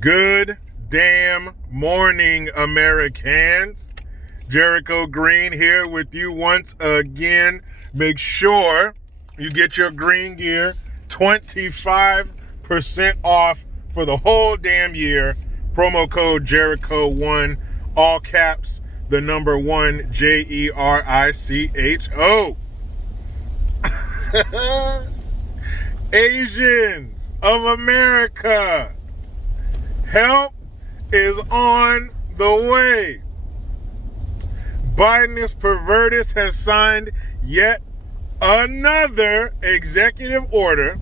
Good damn morning, Americans. Jericho Green here with you once again. Make sure you get your green gear 25% off for the whole damn year. Promo code Jericho1, all caps, the number 1, Jericho. Asians of America, help is on the way. Bidenis Pervertis has signed yet another executive order.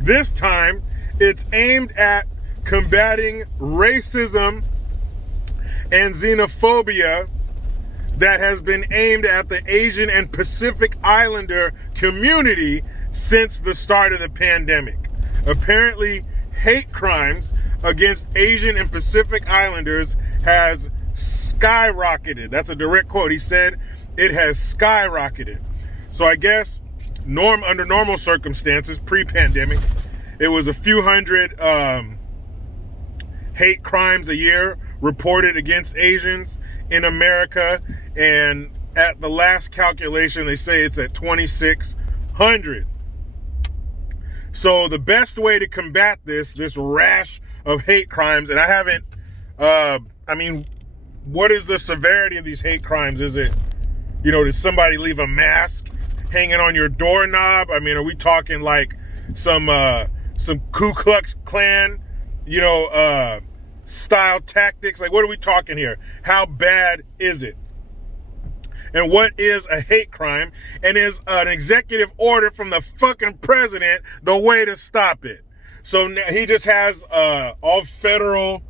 This time, it's aimed at combating racism and xenophobia that has been aimed at the Asian and Pacific Islander community since the start of the pandemic. Apparently, hate crimes against Asian and Pacific Islanders has skyrocketed. That's a direct quote. He said it has skyrocketed. So I guess under normal circumstances, pre-pandemic, it was a few hundred hate crimes a year reported against Asians in America. And at the last calculation, they say it's at 2,600. So the best way to combat this rash of hate crimes, and I haven't, what is the severity of these hate crimes? Is it, did somebody leave a mask hanging on your doorknob? Are we talking like some Ku Klux Klan, style tactics? Like, what are we talking here? How bad is it? And what is a hate crime? And is an executive order from the fucking president the way to stop it? So he just has all federal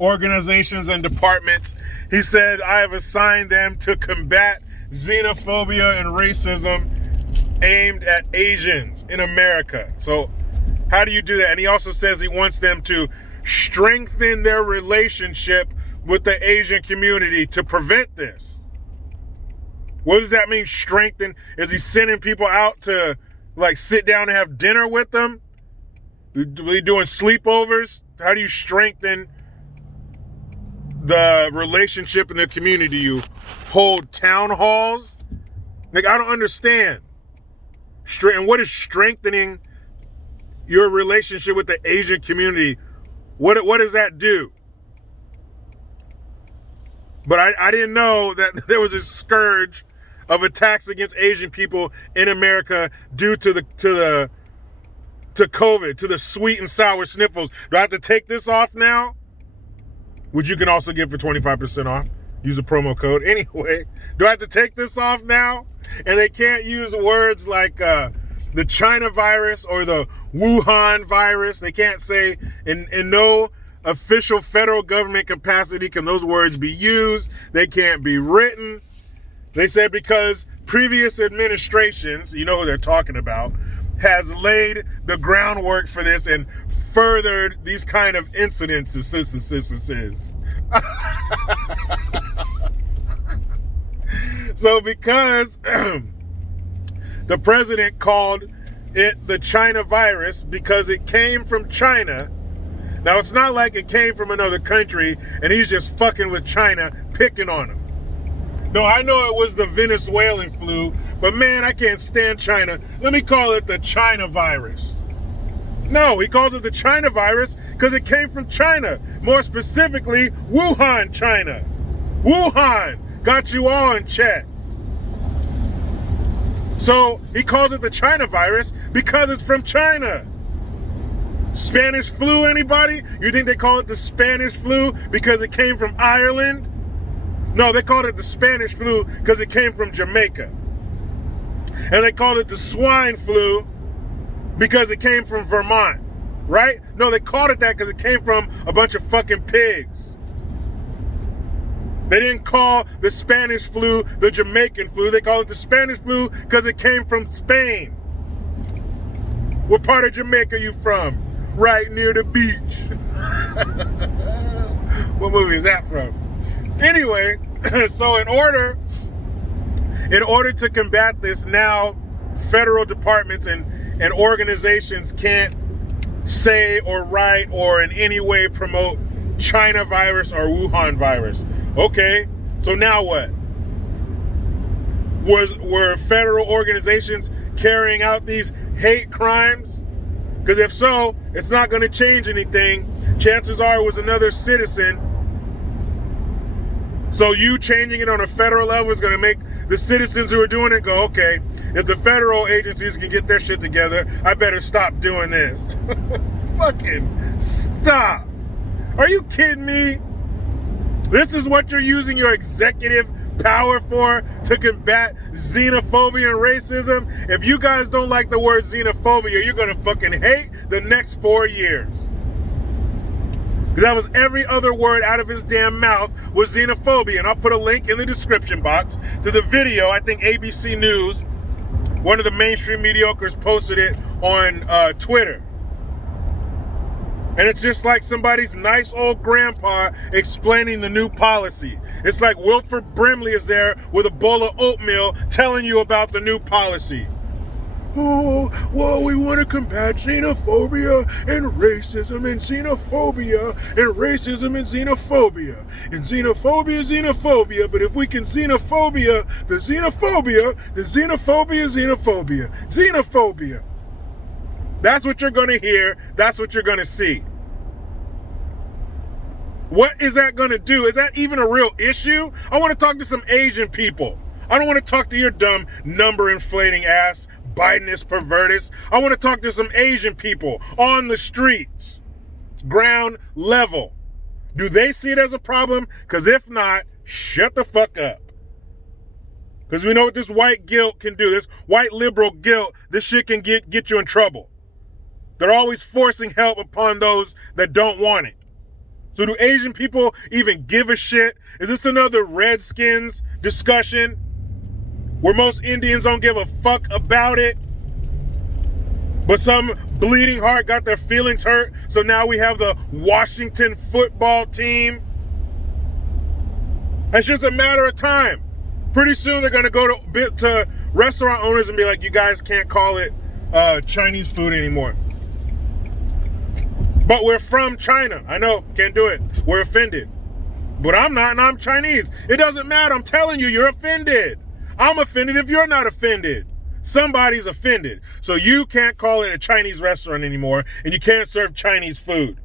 organizations and departments. He said, I have assigned them to combat xenophobia and racism aimed at Asians in America. So how do you do that? And he also says he wants them to strengthen their relationship with the Asian community to prevent this. What does that mean, strengthen? Is he sending people out to sit down and have dinner with them? Are you doing sleepovers? How do you strengthen the relationship in the community? You hold town halls? I don't understand. And what is strengthening your relationship with the Asian community? What does that do? But I didn't know that there was a scourge of attacks against Asian people in America due to COVID, to the sweet and sour sniffles. Do I have to take this off now? Which you can also get for 25% off. Use a promo code. Anyway, do I have to take this off now? And they can't use words like the China virus or the Wuhan virus. They can't say in no official federal government capacity can those words be used. They can't be written. They said because previous administrations, you know who they're talking about, has laid the groundwork for this and furthered these kind of incidences. So because the president called it the China virus because it came from China. Now, it's not like it came from another country and he's just fucking with China, picking on them. No, I know it was the Venezuelan flu, but man, I can't stand China. Let me call it the China virus. No, he calls it the China virus because it came from China. More specifically, Wuhan, China. Wuhan got you all in check. So he calls it the China virus because it's from China. Spanish flu, anybody? You think they call it the Spanish flu because it came from Ireland? No, they called it the Spanish flu because it came from Jamaica. And they called it the swine flu because it came from Vermont, right? No, they called it that because it came from a bunch of fucking pigs. They didn't call the Spanish flu the Jamaican flu. They called it the Spanish flu because it came from Spain. What part of Jamaica are you from? Right near the beach. What movie is that from? Anyway, so in order to combat this, now federal departments and organizations can't say or write or in any way promote China virus or Wuhan virus. Okay, so now what? Were federal organizations carrying out these hate crimes? Because if so, it's not going to change anything. Chances are it was another citizen. So you changing it on a federal level is going to make the citizens who are doing it go, okay, if the federal agencies can get their shit together, I better stop doing this. Fucking stop. Are you kidding me? This is what you're using your executive power for, to combat xenophobia and racism? If you guys don't like the word xenophobia, you're gonna fucking hate the next 4 years. Because that was every other word out of his damn mouth was xenophobia. And I'll put a link in the description box to the video. I think ABC News, one of the mainstream mediocres, posted it on Twitter. And it's just like somebody's nice old grandpa explaining the new policy. It's like Wilford Brimley is there with a bowl of oatmeal telling you about the new policy. Oh, well, we want to combat xenophobia and racism and xenophobia and racism and xenophobia. And xenophobia, but if we can xenophobia, the xenophobia, xenophobia. That's what you're going to hear. That's what you're going to see. What is that going to do? Is that even a real issue? I want to talk to some Asian people. I don't want to talk to your dumb number inflating ass, Bidenis Pervertis. I want to talk to some Asian people on the streets, ground level. Do they see it as a problem? Because if not, shut the fuck up. Because we know what this white guilt can do. This white liberal guilt, this shit can get you in trouble. They're always forcing help upon those that don't want it. So do Asian people even give a shit? Is this another Redskins discussion where most Indians don't give a fuck about it? But some bleeding heart got their feelings hurt, so now we have the Washington football team. It's just a matter of time. Pretty soon they're going to go to restaurant owners and be like, you guys can't call it Chinese food anymore. But we're from China. I know, can't do it. We're offended. But I'm not, and I'm Chinese. It doesn't matter. I'm telling you, you're offended. I'm offended if you're not offended. Somebody's offended. So you can't call it a Chinese restaurant anymore, and you can't serve Chinese food.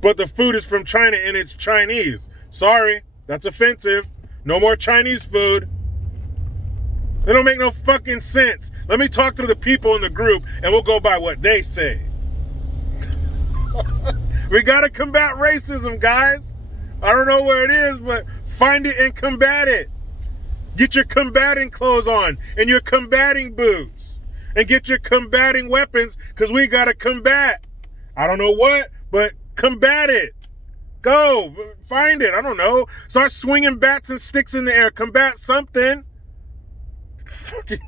But the food is from China and it's Chinese. Sorry, that's offensive. No more Chinese food. It don't make no fucking sense. Let me talk to the people in the group, and we'll go by what they say. We gotta combat racism, guys. I don't know where it is, but find it and combat it. Get your combating clothes on and your combating boots and get your combating weapons, because we gotta combat. I don't know what, but combat it. Go, find it. I don't know. Start swinging bats and sticks in the air. Combat something. Fucking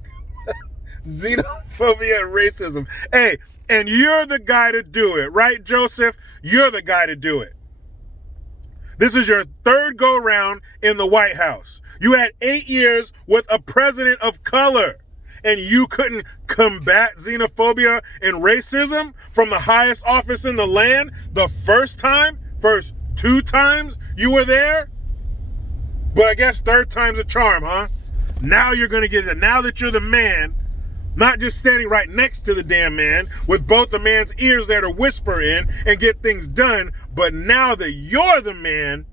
xenophobia and racism. Hey, and you're the guy to do it, right, Joseph? You're the guy to do it. This is your third go round in the White House. You had 8 years with a president of color, and you couldn't combat xenophobia and racism from the highest office in the land the first 2 times you were there? But I guess third time's a charm, huh? Now you're going to get it. Now that you're the man, not just standing right next to the damn man with both the man's ears there to whisper in and get things done, but now that you're the man,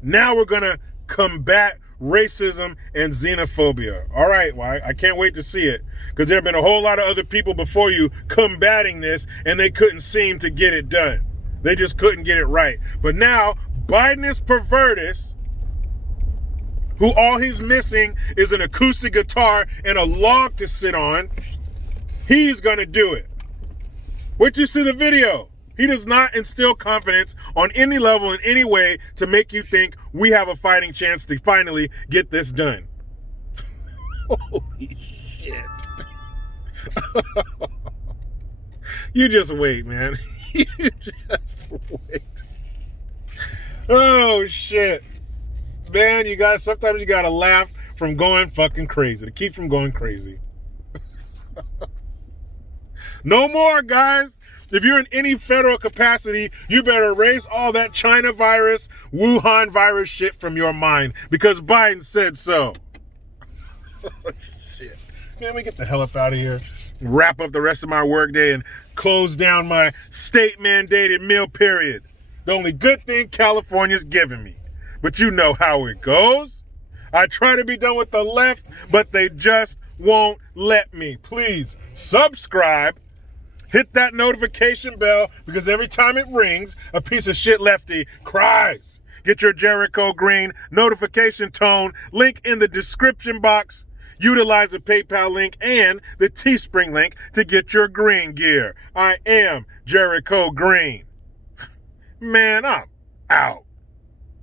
now we're going to combat racism and xenophobia. All right, well, I can't wait to see it, because there have been a whole lot of other people before you combating this, and they couldn't seem to get it done. They just couldn't get it right. But now, Bidenis Pervertis, who all he's missing is an acoustic guitar and a log to sit on, he's going to do it. Wait till you see the video. He does not instill confidence on any level in any way to make you think we have a fighting chance to finally get this done. Holy shit. You just wait, man. You just wait. Oh, shit. Man, sometimes you gotta laugh from going fucking crazy, to keep from going crazy. No more, guys. If you're in any federal capacity, you better erase all that China virus, Wuhan virus shit from your mind because Biden said so. Oh, shit. Man, we get the hell up out of here. Wrap up the rest of my workday and close down my state-mandated meal period. The only good thing California's giving me. But you know how it goes. I try to be done with the left, but they just won't let me. Please subscribe. Hit that notification bell because every time it rings, a piece of shit lefty cries. Get your Jericho Green notification tone link in the description box. Utilize the PayPal link and the Teespring link to get your green gear. I am Jericho Green. Man, I'm out.